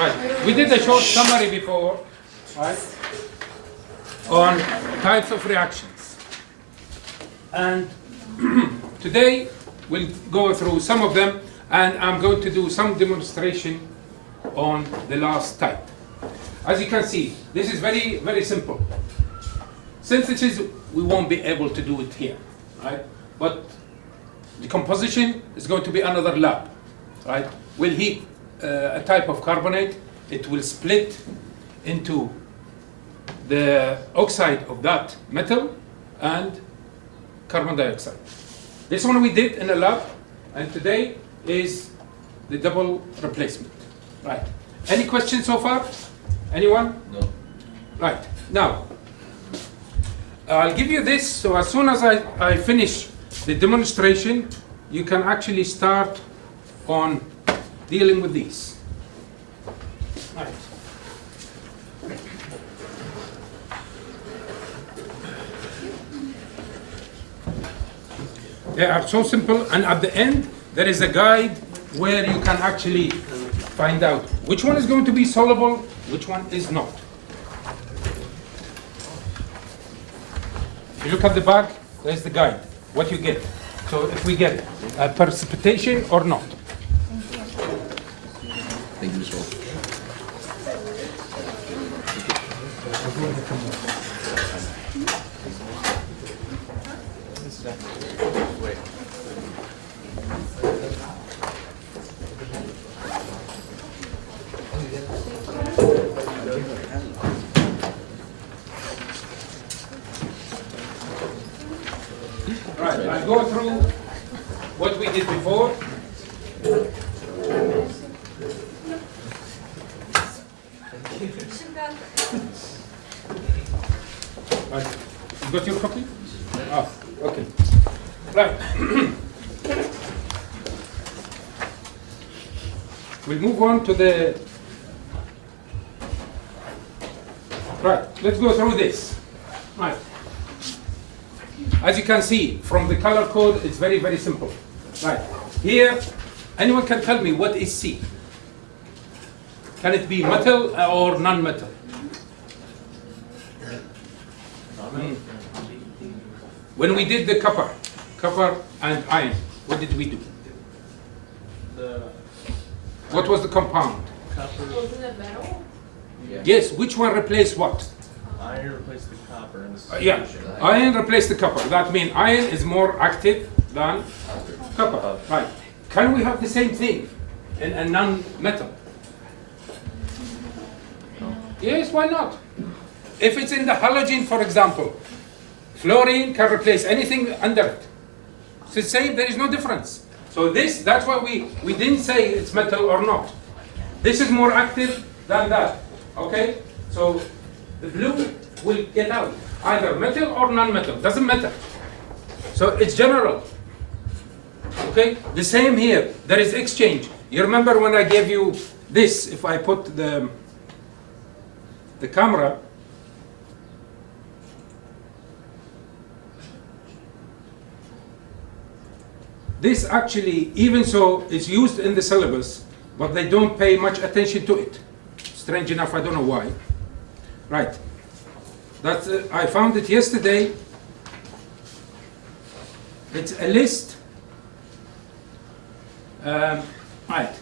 Right. We did a short summary before, right, on types of reactions. And today we'll go through some of them, and I'm going to do some demonstration on the last type. As you can see, this is very, very simple. Synthesis, we won't be able to do it here, right? But decomposition is going to be another lab, right? We'll heat a type of carbonate. It will split into the oxide of that metal and carbon dioxide. This one we did in a lab, and today is the double replacement. Right. Any questions so far? Anyone? No. Right. Now, I'll give you this, so as soon as I finish the demonstration, you can actually start on dealing with these. Right. They are so simple, and at the end there is a guide where you can actually find out which one is going to be soluble, which one is not. If you look at the back, there's the guide, what you get. So if we get a precipitation or not. Thank you, Mr. Wolf. Right, I'll go through what we did before. Right. You got your copy? Ah, okay. Right. We'll move on to the... Right, let's go through this. Right. As you can see from the color code, it's very, very simple. Right. Here, anyone can tell me what is C? Can it be metal or non-metal? When we did the copper and iron, what did we do? What was the compound? Wasn't it metal? Yes, which one replaced what? Iron replaced the copper in this Yeah, situation. iron replaced the copper. That means iron is more active than copper. Right. Can we have the same thing in a non-metal? Yes, why not? If it's in the halogen, for example, fluorine can replace anything under it. It's the same, there is no difference. So that's why we didn't say it's metal or not. This is more active than that, okay? So the blue will get out, either metal or non-metal, doesn't matter. So it's general, okay? The same here, there is exchange. You remember when I gave you this, if I put the camera, this actually, even so, it's used in the syllabus, but they don't pay much attention to it. Strange enough, I don't know why. Right. That's, I found it yesterday. It's a list. Right.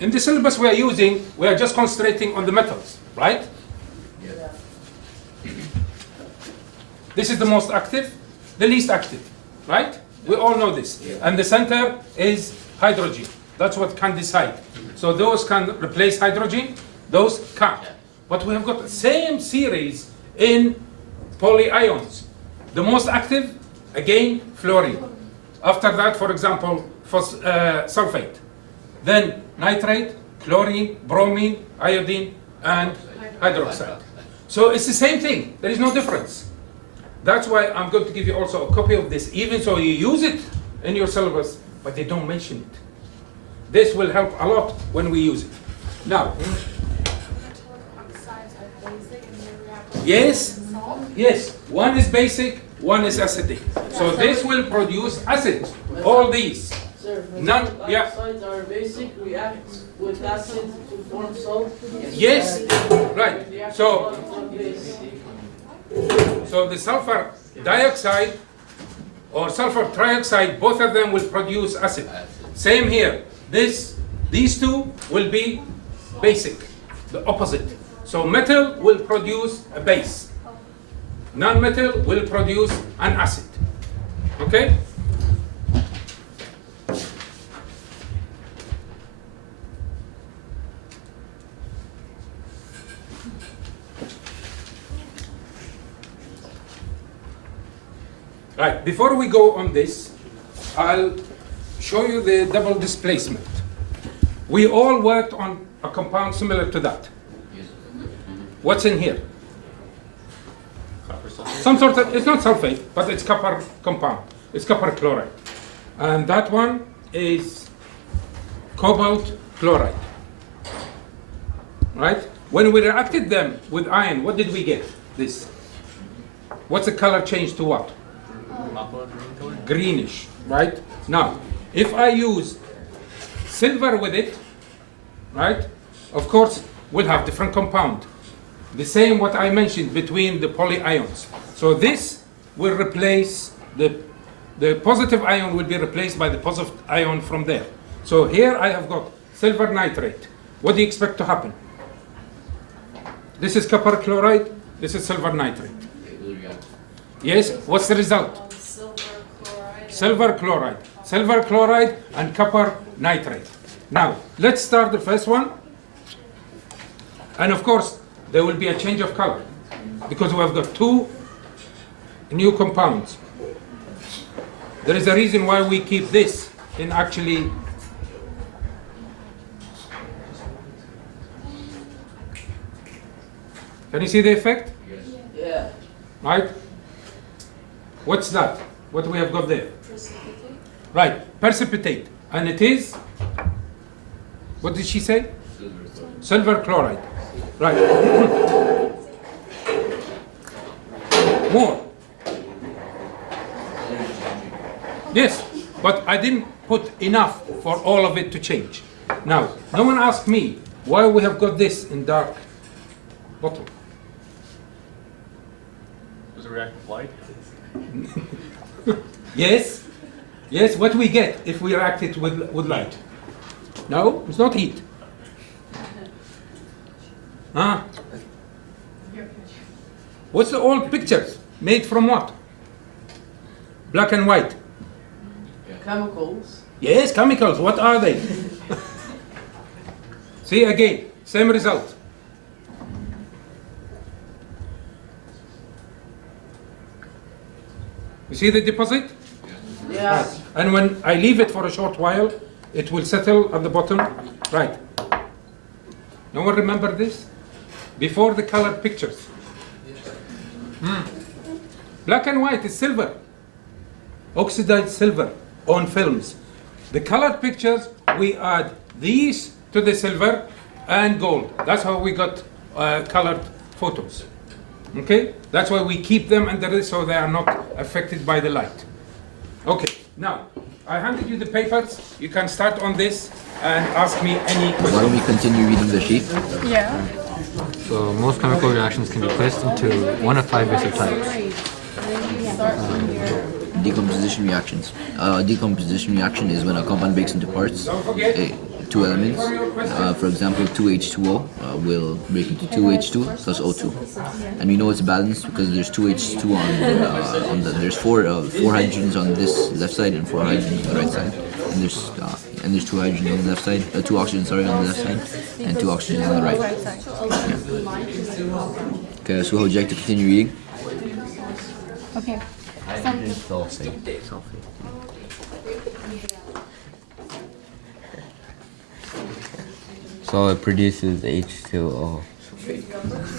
In the syllabus we are using, we are just concentrating on the metals, right? Yeah. This is the most active, the least active, right? We all know this. Yeah. And the center is hydrogen. That's what can decide. So those can replace hydrogen, those can't. But we have got the same series in polyions. The most active, again, fluorine. After that, for example, sulfate. Then nitrate, chlorine, bromine, iodine, and hydroxide. So it's the same thing. There is no difference. That's why I'm going to give you also a copy of this, even so you use it in your syllabus, but they don't mention it. This will help a lot when we use it. Now, Oxides are basic and they react with yes, salt. yes, one is basic, one is acidic. So this will produce acids, all these. Sir, None, yeah. oxides are basic, react with acid to form salt. Yes, right. The So, actual base. so the sulfur dioxide or sulfur trioxide, both of them will produce acid. Same here. These two will be basic, the opposite. So metal will produce a base. Non-metal will produce an acid. Okay? Right, before we go on this, I'll show you the double displacement. We all worked on a compound similar to that. What's in here? Copper sulfate. Some sort of, it's not sulfate, but it's copper compound. It's copper chloride. And that one is cobalt chloride. Right? When we reacted them with iron, what did we get? This. What's the color change to what? Aqua green color. Greenish, right? Now, if I use silver with it, right? Of course, we'll have different compound. The same what I mentioned between the polyions. So this will replace the positive ion will be replaced by the positive ion from there. So here I have got silver nitrate. What do you expect to happen? This is copper chloride, this is silver nitrate. Yes, what's the result? Silver chloride. Silver chloride and copper nitrate. Now, let's start the first one. And of course, there will be a change of color because we have got two new compounds. There is a reason why we keep this in actually. Can you see the effect? Yeah. Right? What's that? What we have got there? Precipitate. Right, precipitate. And it is, what did she say? Silver chloride. Right. More. Yes, but I didn't put enough for all of it to change. Now, no one asked me why we have got this in dark bottle. Does it react with light? Yes, yes, what we get if we react it with light? No, it's not heat. Huh? What's the old pictures? Made from what? Black and white. Chemicals. Yes, chemicals. What are they? See again, same result. You see the deposit? Yeah. Right. And when I leave it for a short while, it will settle at the bottom. Right. No one remember this? Before the colored pictures. Black and white is silver. Oxidized silver on films. The colored pictures, we add these to the silver and gold. That's how we got colored photos. Okay? That's why we keep them under this so they are not affected by the light. Okay, now, I handed you the papers. You can start on this and ask me any Why don't questions. we continue reading the sheet? Yeah. So most chemical reactions can be placed into one of five basic types. Decomposition reactions. Decomposition reaction is when a compound breaks into parts, two elements. For example, 2H2O will break into 2H2 plus O2, and we know it's balanced because there's 2H2 on the there's four hydrogens on this left side and four hydrogens on the right side, and there's two hydrogens on the left side, two oxygens sorry on the left side, and two oxygens on the right. Yeah. Okay, so would you like to continue reading? Okay. So it produces H2O.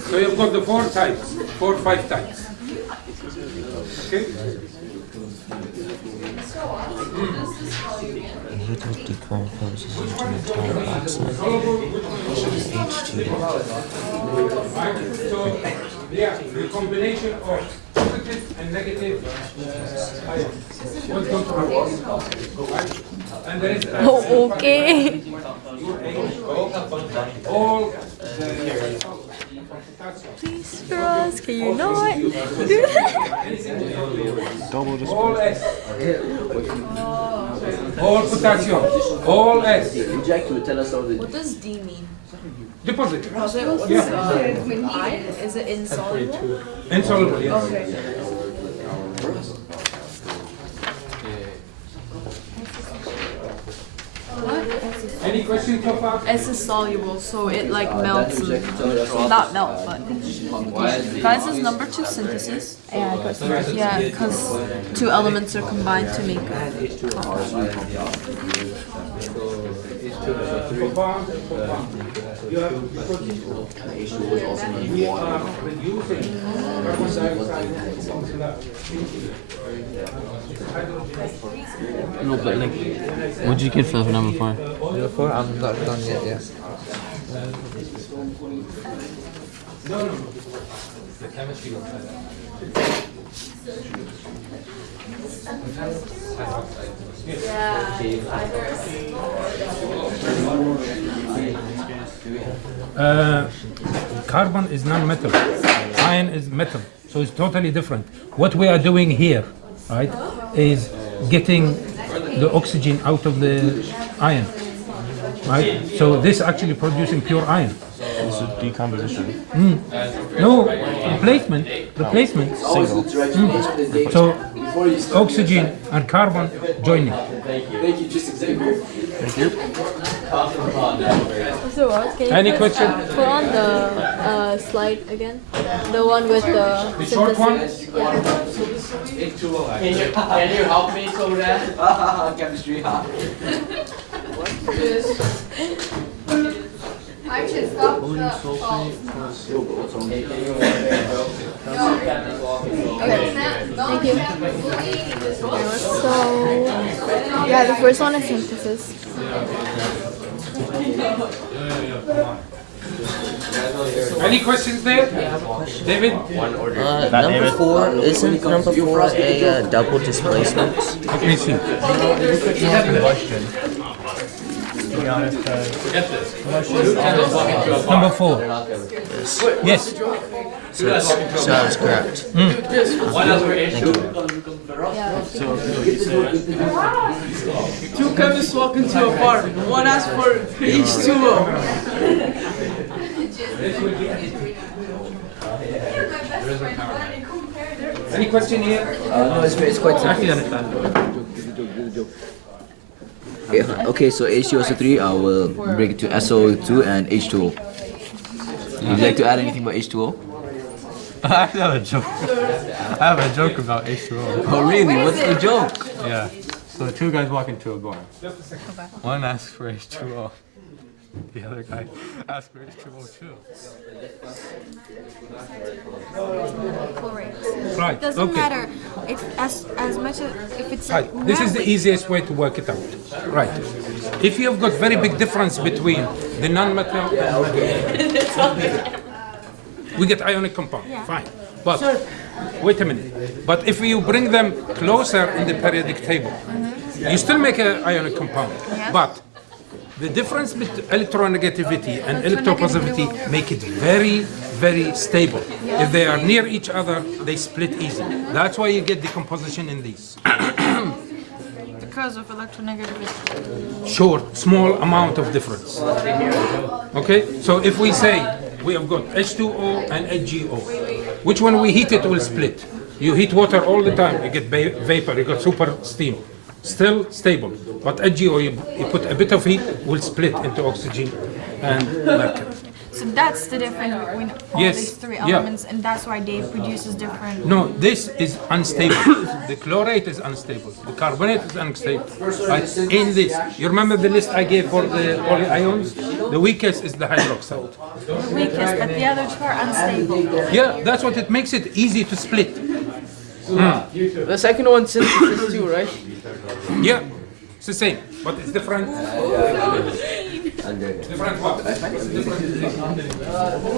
So you've got the four types, 4 or 5 types. Okay? Heat would decomposes into metallic oxide, H2O. So, yeah, the combination of positive and negative ions. What's going to happen? And there is Oh, okay. all the Please, Ross, can you not do that? all S, all potassium, all S. What does D mean? Deposit. What's I? Is it insoluble? Insoluble, yes. Any questions so far? S is soluble, so it like melts. Not melt, but. Guys, is number 2 synthesis? Yeah, because 2 elements are combined to make a compound. You have, because we are reducing carbon dioxide No, but like, what did you get for number 4? Number 4, I'm not done yet. Yeah. Carbon is non-metal, iron is metal, so it's totally different. What we are doing here, right, is getting the oxygen out of the iron, right? So this actually producing pure iron. This is decomposition. No, replacement. So oxygen and carbon joining. So what? Can you Any question? put on the slide again? The one with the short one? synthesis? Yeah. Can you help me so that? Chemistry, I should stop the Thank you. So, yeah, the first one is synthesis. Any questions there? David? Number 4, isn't number 4 a double displacement? Let me see. To be honest, Number 4. Yes. So that's correct. Thank you. Two chemists walk into a bar. One asks for H2O. Any question here? No, it's quite simple. Okay, so H2SO3, I will break it to SO2 and H2O. Would you like to add anything about H2O? I actually have a joke. I have a joke about H2O. Oh really? What's the joke? Yeah. So 2 guys walk into a bar. One asks for H2O. The other guy asks for H2O too. Right, Doesn't okay. matter if as much as if it's Right, this is the easiest way to work it out. Right. If you have got very big difference between the non-metal and metal, we get ionic compound, fine. But, wait a minute. But if you bring them closer in the periodic table, you still make an ionic compound. But the difference between electronegativity and electropositivity make it very, very stable. If they are near each other, they split easy. That's why you get decomposition in these. because of electronegativity. Short, small amount of difference. Okay, so if we say we have got H2O and HGO, which when we heat it will split. You heat water all the time, you get vapor, you get super steam. Still stable, but HGO, you put a bit of heat, will split into oxygen and mercury. So that's the difference between all Yes, these 3 yeah. elements, and that's why Dave produces different. No, this is unstable. The chlorate is unstable. The carbonate is unstable. Right? In this, you remember the list I gave for the polyions? The weakest is the hydroxide. Weakest, but the other 2 are unstable. Yeah, that's what it makes it easy to split. The second one's synthesis too, right? Yeah, it's the same, but it's different. Different what?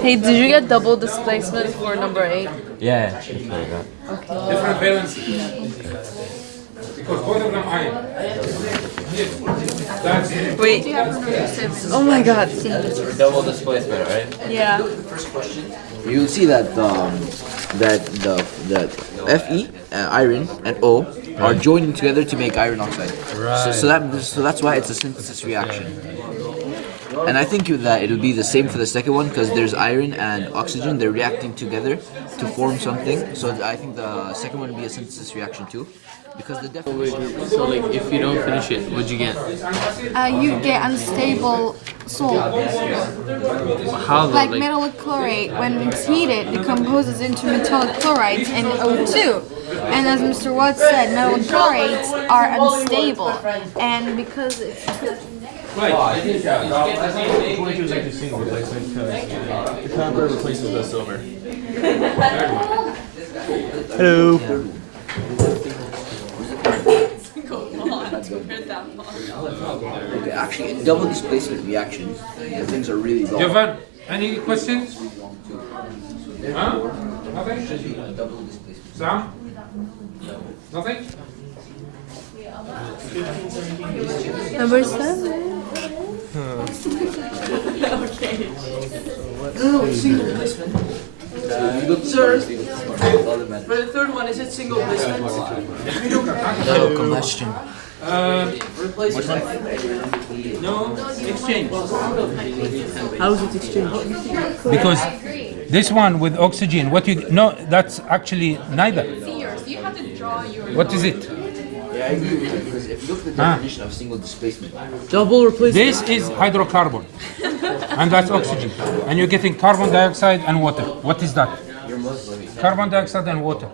Hey, did you get double displacement for number 8? Yeah. Different valency. Because both of them iron. That's Wait. Oh my god. Double displacement, right? Yeah. You'll see that that Fe, iron, and O are joining together to make iron oxide. Right. So that's why it's a synthesis reaction. And I think that it'll be the same for the second one because there's iron and oxygen. They're reacting together to form something. So I think the second one will be a synthesis reaction too, because the So like, if you don't finish it, what'd you get? You get unstable salt. How though? Like metallic chlorate, when it's heated, decomposes into metallic chlorides and O2. And as Mr. Watts said, metallic chlorates are unstable. And because it's... Point is actually single replacement because the copper replaces the silver. Hello. Okay, actually, in double displacement reactions, the things are really long. Jovan, any questions? Huh? Nothing? Sam? Nothing? Number 7. Sir, for the third one, is it single placement? No, combustion. Replacement. No, exchange. How is it exchanged? Because this one with oxygen, what you no, that's actually neither. What is it? Yeah, I agree with you because if you look at the definition of single displacement, Double replacement. This is hydrocarbon, and that's oxygen, and you're getting carbon dioxide and water. What is that? Carbon dioxide and water.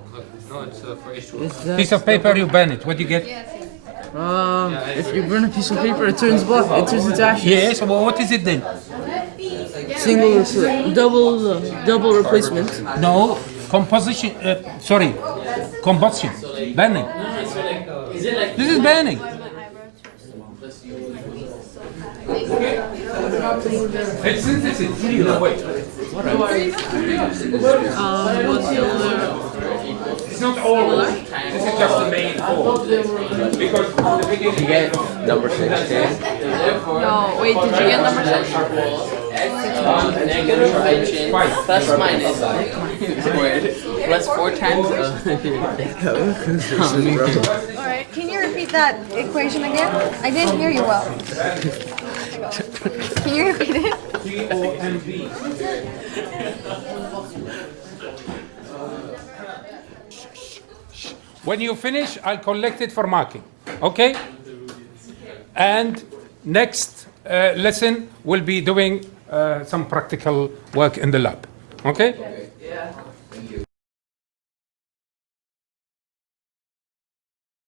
No, it's for H2O. Piece of paper, you burn it. What do you get? If you burn a piece of paper, it turns black. It turns into ashes. Yes. Well, what is it then? Double replacement. No, composition. Sorry, combustion, burning. This is burning. It's synthesis. No, wait. It's not all. This is just the main four. Because the beginning. You get number 6, okay? No, wait, did you get number 6? Negative Five. plus minus squared plus 4 times Alright, can you repeat that equation again? I didn't hear you well. Can you repeat it? CO and B. When you finish, I'll collect it for marking. Okay? And next lesson, we'll be doing some practical work in the lab. Okay?